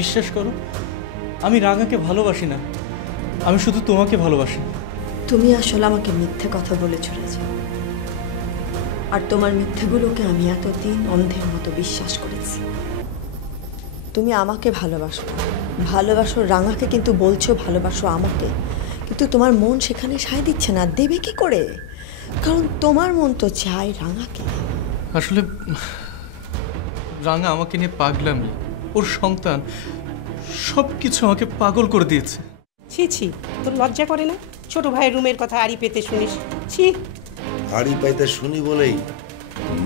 বিশ্বাস করো, আমি রাঙাকে ভালোবাসি না, আমি শুধু তোমাকে ভালোবাসি। তুমি আসলে আমাকে মিথ্যে কথা বলে চলেছো, আর তোমার মিথ্যেগুলোকে আমি এতদিন অন্ধের মতো বিশ্বাস করেছি। তুমি আমাকে ভালোবাসো, ভালোবাসো রাঙাকে, কিন্তু বলছো ভালোবাসো আমাকে, কিন্তু তোমার মন সেখানে সায় দিচ্ছে না। দেবে কি করে? কারণ তোমার মন তো চায় রাঙাকে। আসলে রাঙা আমাকে নিয়ে পাগলামি, ওর সন্তান, সব কিছু আমাকে পাগল করে দিয়েছে। ছি ছি, তোর লজ্জা করে না ছোট ভাইয়ের রুমের কথা আড়ি পেতে শুনিস? ছি। আড়ি পাইতে শুনি বলেই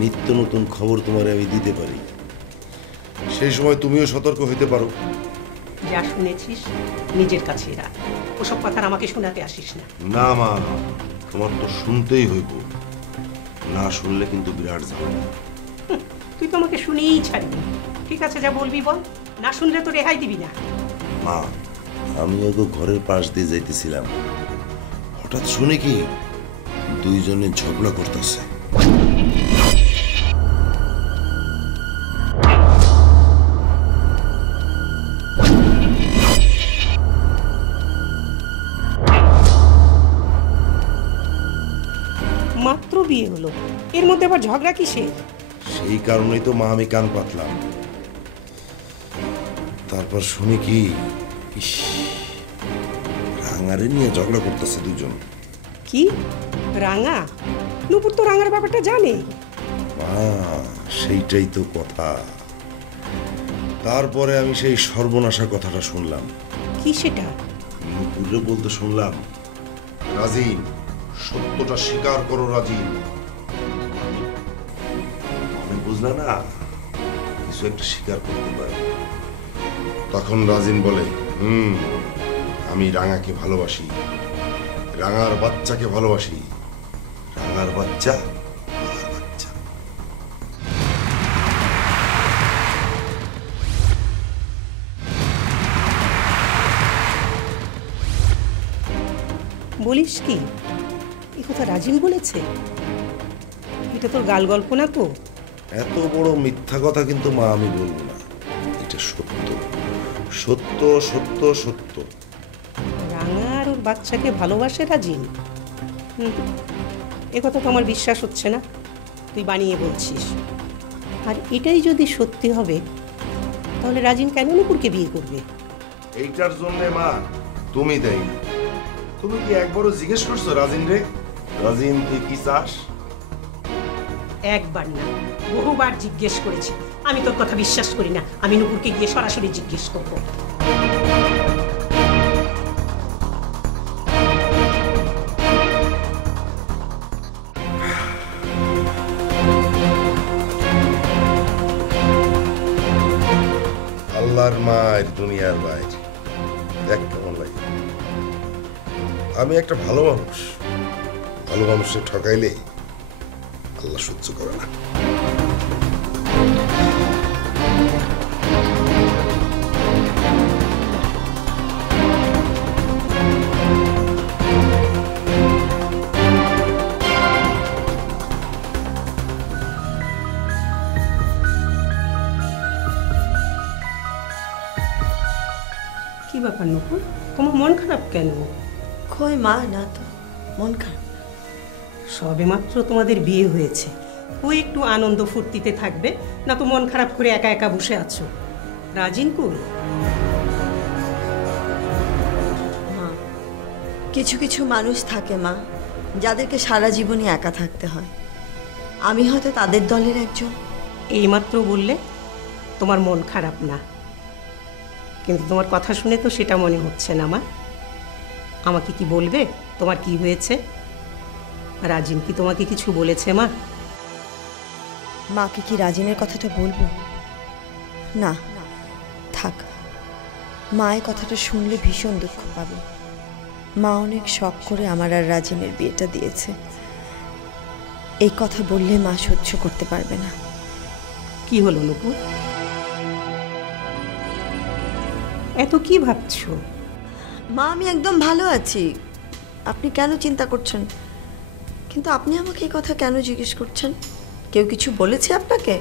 নিত্য নতুন খবর তোমার আমি দিতে পারি। সেই সময় তুমিও সতর্ক হইতে পারো। যা শুনেছিস নিজের কাছে রাখ, ওসব কথা আমাকে শোনাতে আসিস না। না মা, তোমার তো শুনতেই হইব, না শুনলে কিন্তু বিরাট ঝামেলা। তুই তো আমাকে শুনেই ছাড়বি। ঠিক আছে, যা বলবি বল, না শুনলে তো রেহাই দিবি না। মা, আমি ওকে ঘরের পাশ দিয়ে যাইতেছিলাম, হঠাৎ শুনে কি দুইজনে ঝগড়া করতেছে। মাত্র বিয়ে হলো, এর মধ্যে আবার ঝগড়া কিসের? সেই কারণেই তো মা আমি কান পাতলাম। তারপর শুনি কি, ইস, রাঙারে নিয়ে ঝগড়া করতেছে দুজন। কি রাঙা? নূপুর তো রাঙার ব্যাপারটা জানে। মা, সেইটাই তো কথা। তারপরে আমি সেই সর্বনাশা কথাটা শুনলাম। কি সেটা? নূপুরে বলতে শুনলাম, রাজিন, সত্যটা স্বীকার করো রাজিন। আমি বুঝলাম না কিছু একটা স্বীকার করতে পারে। তখন রাজিন বলে, আমি রাঙাকে ভালোবাসি, রাঙার বাচ্চাকে ভালোবাসি, রাঙার বাচ্চা আমার বাচ্চা। বলিস কি, এই কথা রাজিন বলেছে? এটা তোর গাল গল্প না তো? এত বড় মিথ্যা কথা কিন্তু মা আমি বলবো না, এটা সত্য, সত্য, সত্য, সত্য। রাঙা আর ওর বাচ্চাকে ভালোবাসে রাজিন? এ কথা তো আমার বিশ্বাস হচ্ছে না, তুই বানিয়ে বলছিস। আর এটাই যদি সত্যি হবে, তাহলে রাজিন কেন নূপুরকে বিয়ে করবে? এইটার জন্য মা তুমি দেই। তুমি কি একবারও জিজ্ঞেস করছো রাজিন রে, রাজিন তুই কি চাস? একবার না, বহুবার জিজ্ঞেস করেছি। আমি তোর কথা বিশ্বাস করি না, আমি নূপুরকে গিয়ে সরাসরি জিজ্ঞেস করবো। আল্লাহর মায়ের দুনিয়ার বাইরে, দেখ কেমন লাগে। আমি একটা ভালো মানুষ, ভালো মানুষের ঠকাইলে আল্লাহ সহ্য করে না। কি ব্যাপার নূপুর, তোমার মন খারাপ কেন? কই মা, না তো, মন খারাপ। সবে মাত্র তোমাদের বিয়ে হয়েছে, ও একটু আনন্দ ফুর্তিতে থাকবে না তো মন খারাপ করে একা একা বসে আছো? রাজিন কই? মা, কিছু কিছু মানুষ থাকে মা, যাদেরকে সারা জীবনই একা থাকতে হয়। আমি হয়তো তাদের দলের একজন। এইমাত্র বললে তোমার মন খারাপ না, কিন্তু তোমার কথা শুনে তো সেটা মনে হচ্ছে না। মা, আমাকে কি বলবে তোমার কি হয়েছে? রাজিন কি তোমাকে কিছু বলেছে? মা, মাকে কি রাজিনের কথাটা বলবো? না, থাক। মায়ের কথাটা শুনলে ভীষণ দুঃখ পাবে। মা অনেক শখ করে আমার আর রাজিনের বিয়েটা দিয়েছে। এই কথা বললে মা সহ্য করতে পারবে না। কি হলো নূপুর, এত কি ভাবছো? মা, আমি একদম ভালো আছি, আপনি কেন চিন্তা করছেন? কিন্তু আপনি আমাকে এই কথা কেন জিজ্ঞেস করছেন? কেউ কিছু বলেছে আপনাকে?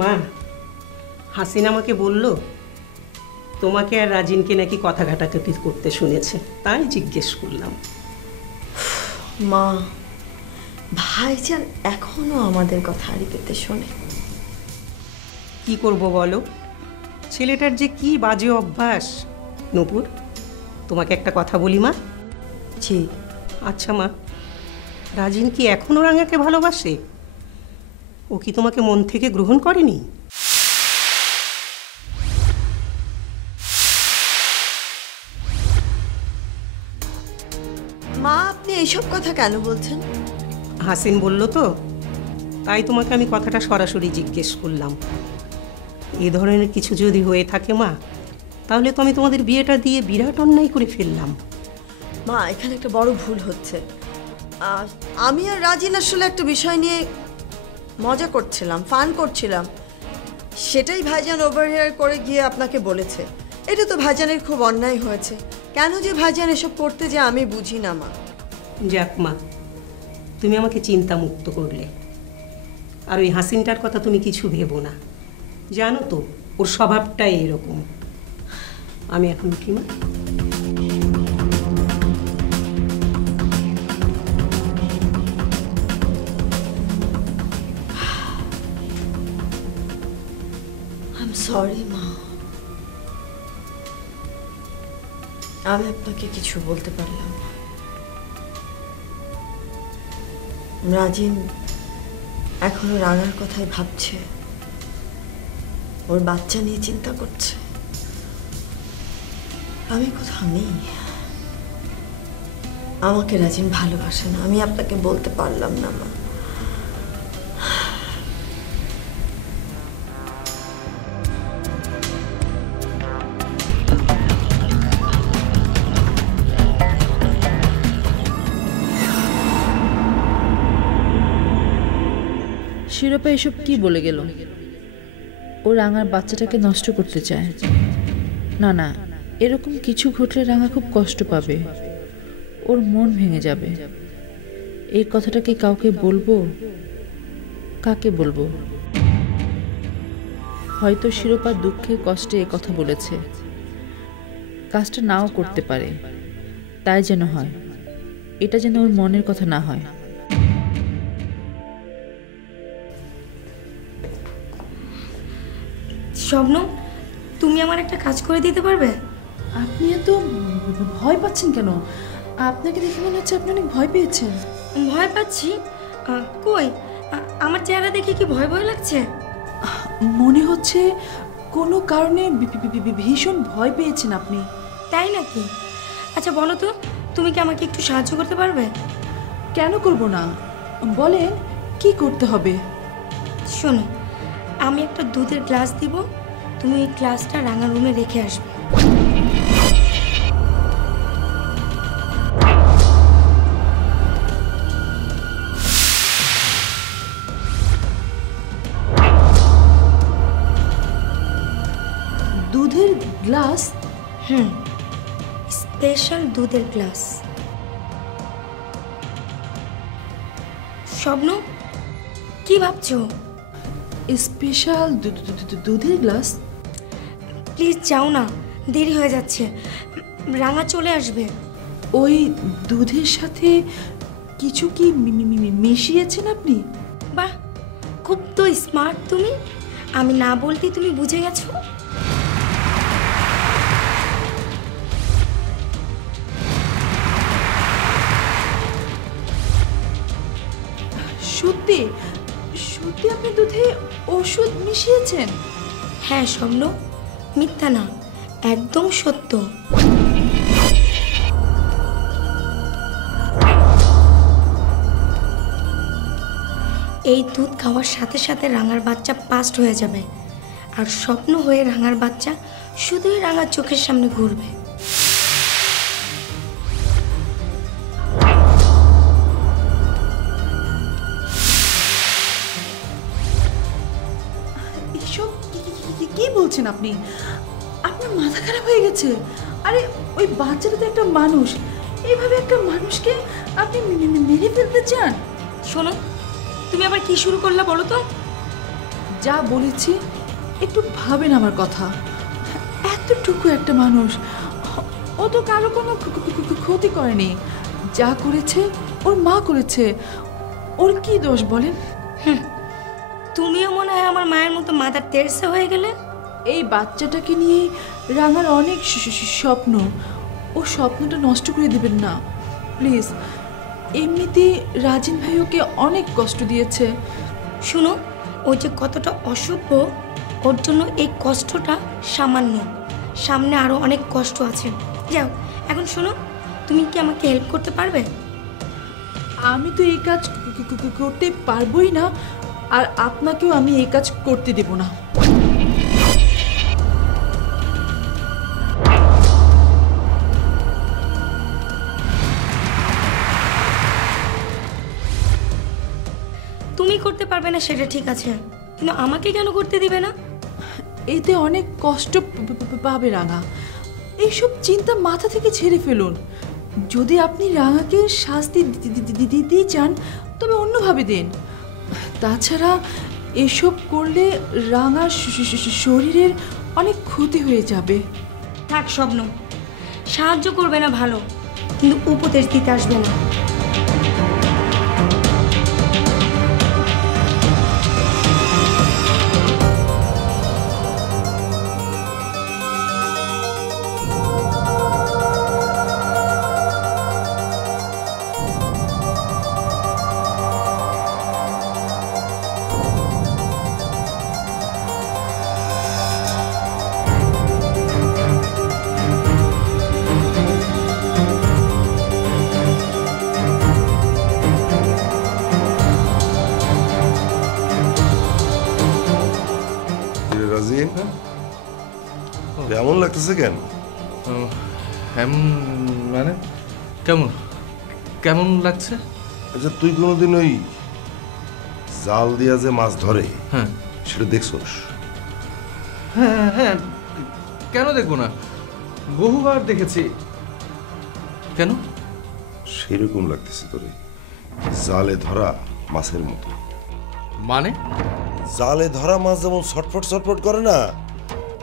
মা, হাসিন আমাকে বলল তোমাকে আর রাজিনকে নাকি কথা ঘাটাঘাটি করতে শুনেছে, তাই জিজ্ঞেস করলাম। মা, ভাইজান এখনো আমাদের কথা আড়ি পেতে শোনে। কি করব বলো, ছেলেটার যে কি বাজে অভ্যাস। নূপুর, তোমাকে একটা কথা বলি মা। জি। আচ্ছা মা, রাজিন কি এখনো রাঙাকে ভালোবাসে? ও কি তোমাকে মন থেকে গ্রহণ করেনি? মা, আপনি এইসব কথা কেন বলছেন? হাসিন বলল তো, তাই তোমাকে আমি কথাটা সরাসরি জিজ্ঞেস করলাম। এ ধরনের কিছু যদি হয়ে থাকে মা, তাহলে তো আমি তোমাদের বিয়েটা দিয়ে বিরাট অন্যায় করে ফেললাম। মা, এখানে একটা বড় ভুল হচ্ছে। আমি আর রাজিন আসলে একটা বিষয় নিয়ে মজা করছিলাম, ফান করছিলাম, সেটাই ভাইজান ওভারহেয়ার করে গিয়ে আপনাকে বলেছে। এটা তো ভাইজানের খুব অন্যায় হয়েছে। কেন যে ভাইজান এসব করতে যে আমি বুঝি না মা। যাক মা, তুমি আমাকে চিন্তামুক্ত করলে। আর ওই হাসিনটার কথা তুমি কিছু ভেবো না, জানো তো ওর স্বভাবটাই এরকম। আমি এখন উঠি মা। I'm sorry মা, আমি আপনাকে কিছু বলতে পারলাম না। রাজিন এখনো রাঙার কথাই ভাবছে, ওর বাচ্চা নিয়ে চিন্তা করছে। আমি কোথাও নেই। আমাকে রাজিন ভালোবাসে না, আমি আপনাকে বলতে পারলাম না মা। শিরোপা এসব কি বলে গেল? ও রাঙার বাচ্চাটাকে নষ্ট করতে চায়। না না, এরকম কিছু ঘটলে রাঙা খুব কষ্ট পাবে, ওর মন ভেঙে যাবে। এই কথাটা কি কাউকে বলবো? কাকে বলবো? হয়তো শিরোপা দুঃখে কষ্টে এ কথা বলেছে, কাজটা নাও করতে পারে। তাই যেন হয়, এটা যেন ওর মনের কথা না হয়। স্বপ্ন, তুমি আমার একটা কাজ করে দিতে পারবে? আপনি এত ভয় পাচ্ছেন কেন? আপনাকে দেখে মনে হচ্ছে আপনি অনেক ভয় পেয়েছেন। ভয় পাচ্ছি? কই, আমার চেহারা দেখে কি ভয় ভয় লাগছে? মনে হচ্ছে কোনো কারণে ভীষণ ভয় পেয়েছেন আপনি। তাই নাকি? আচ্ছা বলো তো, তুমি কি আমাকে একটু সাহায্য করতে পারবে? কেন করব না, বলেন কি করতে হবে? শোনো, আমি একটা দুধের গ্লাস দিব, তুমি এই গ্লাসটা রাঙা রুমে রেখে আসবে। দুধের গ্লাস? স্পেশাল দুধের গ্লাস। স্বপ্ন, কি ভাবছো? স্পেশাল দুধের গ্লাস? প্লিজ যাও না, দেরি হয়ে যাচ্ছে, রাঙা চলে আসবে। ওই দুধের সাথে কিছু কি মিশিয়েছেন আপনি? বাহ, খুব তো স্মার্ট তুমি। আমি না বলতেই তুমি বুঝে গেছো। সত্যি সত্যি আপনি দুধে ওষুধ মিশিয়েছেন? হ্যাঁ স্বপ্ন, মিথ্যা না, একদম সত্য। এই দুধ খাওয়ার সাথে সাথে রাঙার বাচ্চা পাস্ট হয়ে যাবে, আর স্বপ্ন হয়ে রাঙার বাচ্চা শুধুই রাঙার চোখের সামনে ঘুরবে। এসব কি বলছেন আপনি? আপনার মাথা খারাপ হয়ে গেছে? আরে ওই বাচ্চাটা তো একটা মানুষ, এইভাবে একটা মানুষকে আপনি মেরে ফেলতে চান? শোনো, তুমি আবার কি শুরু করলা বলো তো? যা বলেছি একটু ভাবেন আমার কথা। এতটুকু একটা মানুষ, ও তো কারো কোনো ক্ষতি করেনি। যা করেছে ওর মা করেছে, ওর কি দোষ বলেন? তুমিও মনে হয় আমার মায়ের মতো মাদার তেরেসা হয়ে গেলে। এই বাচ্চাটাকে নিয়ে রাঙার অনেক স্বপ্ন, ও স্বপ্নটা নষ্ট করে দিবেন না প্লিজ। এমনিতে রাজিন ভাই ওকে অনেক কষ্ট দিয়েছে। শুনো, ও যে কতটা অসভ্য, ওর জন্য এই কষ্টটা সামান্য, সামনে আরও অনেক কষ্ট আছে। যাও এখন শোনো, তুমি কি আমাকে হেল্প করতে পারবে? আমি তো এই কাজ করতে পারবোই না, আর আপনাকেও আমি এই কাজ করতে দেব না। তুমি করতে পারবে না সেটা ঠিক আছে, কিন্তু আমাকে কেন করতে দিবে না? এতে অনেক কষ্ট পাবে রাঙা। এইসব চিন্তা মাথা থেকে ছেড়ে ফেলুন। যদি আপনি রাঙাকে শাস্তি দিতেই চান তবে অন্যভাবে দিন। তাছাড়া এসব করলে রাঙার শরীরের অনেক ক্ষতি হয়ে যাবে। থাক স্বপ্ন, সাহায্য করবে না ভালো, কিন্তু উপদেশ দিতে আসবে না। রাজিন, কেমন লাগতেছে কেন? মানে কেমন কেমন লাগছে? আচ্ছা, তুই কোনোদিন ওই জাল দিয়া যে মাছ ধরে, হ্যাঁ সেটা দেখছোস? হ্যাঁ হ্যাঁ, কেন দেখবো না, বহুবার দেখেছি। কেন? সেরকম লাগতেছে তোরে, জালে ধরা মাছের মতো। মানে? জালে ধরা মাছ যেমন ছটফট ছটফট করে না,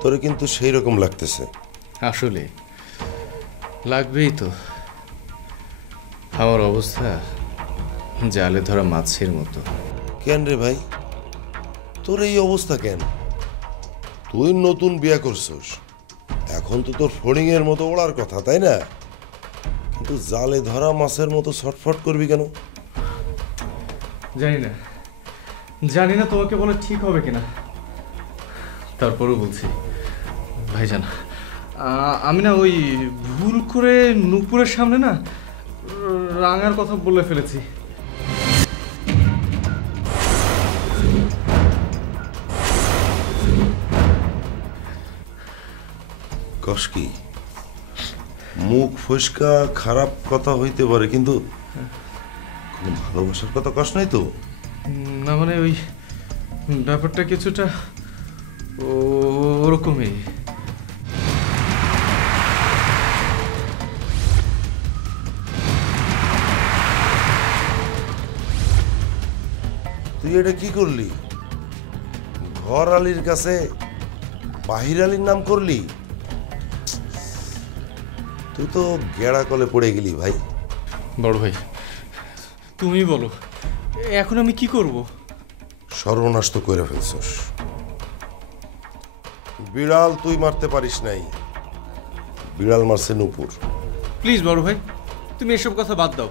তোরে কিন্তু সেই রকম লাগতেছে। আসলে লাগবেই তো, আমার অবস্থা জালে ধরা মাছের মতো। কেন রে ভাই, তোর এই অবস্থা কেন? তুই নতুন বিয়া করছস, এখন তো তোর ফড়িং এর মতো ওড়ার কথা, তাই না? কিন্তু জালে ধরা মাছের মতো ছটফট করবি কেন? জানি না তোমাকে বলে ঠিক হবে কিনা, তারপরও বলছি ভাইজান, আমি না ওই ভুল করে নূপুরের সামনে না রাঙার কথা বলে ফেলেছি। কস কি? মুখ ফসকা খারাপ কথা হইতে পারে, কিন্তু কোনো ভালোবাসার কথা কস নাই তো? না মানে ওই ব্যাপারটা কিছুটা ওরকমই। তুই এটা কি করলি? ঘর আলীর কাছে বাহির আলীর নাম করলি? তুই তো গেড়া কলে পড়ে গেলি ভাই। বড় ভাই তুমি বলো, এখন আমি কি করব? সর্বনাশ তো করে ফেলছস। বিড়াল তুই মারতে পারিস নাই, বিড়াল মারছে নূপুর। প্লিজ বড় ভাই, তুমি এসব কথা বাদ দাও,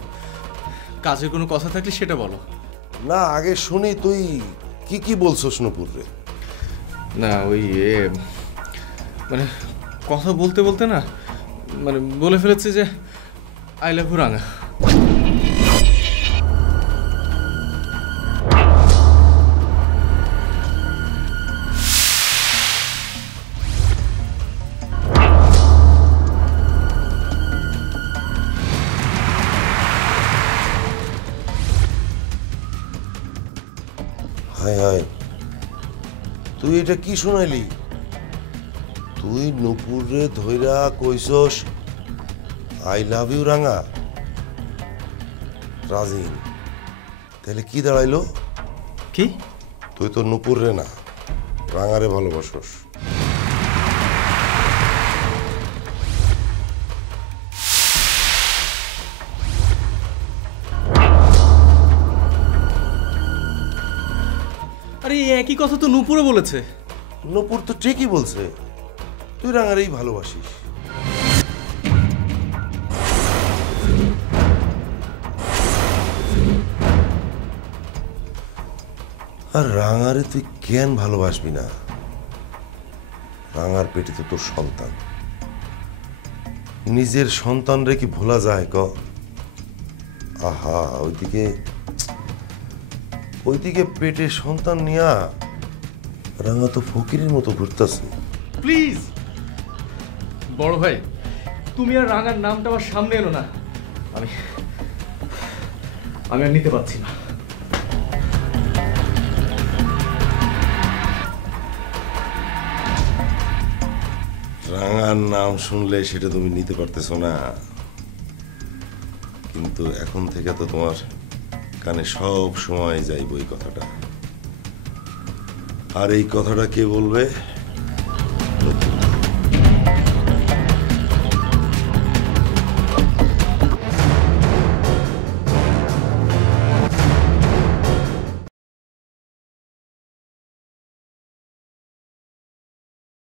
কাজের কোনো কথা থাকলে সেটা বলো। না, আগে শুনি তুই কি কি বলছস নূপুর রে। না ওই মানে কথা বলতে বলতে না মানে বলে ফেলেছে যে আই লাভ ইউ রাঙা। হায় হায়, তুই এটা কি শুনাইলি? তুই নূপুরে ধইরা কইছস আই লাভ ইউ রাঙা। রাজিন, তাহলে কি দাঁড়াইলো? কি? তুই তো নূপুর রে না, রাঙারে ভালোবাসোস। আরে এই একই কথা তো নূপুরও বলেছে। নূপুর তো ঠিকই বলছে, তুই রাঙারেই ভালোবাসিস। আর রাঙারে তুই কেন ভালোবাসবি না? রাঙার পেটে তো তোর সন্তান। নিজের সন্তান রে কি ভোলা যায় ক? আহা, ওইদিকে পেটে সন্তান নিয়া রাঙা তো ফকিরের মতো ঘুরতেছে। প্লিজ বড় ভাই, তুমি আর রাঙার নামটা আমার সামনে এলো না। আমি আর নিতে পারছি না। রাঙার নাম শুনলে সেটা তুমি নিতে পারতেছো না, কিন্তু এখন থেকে তো তোমার কানে সব সময় যাইব এই কথাটা। আর এই কথাটা কে বলবে?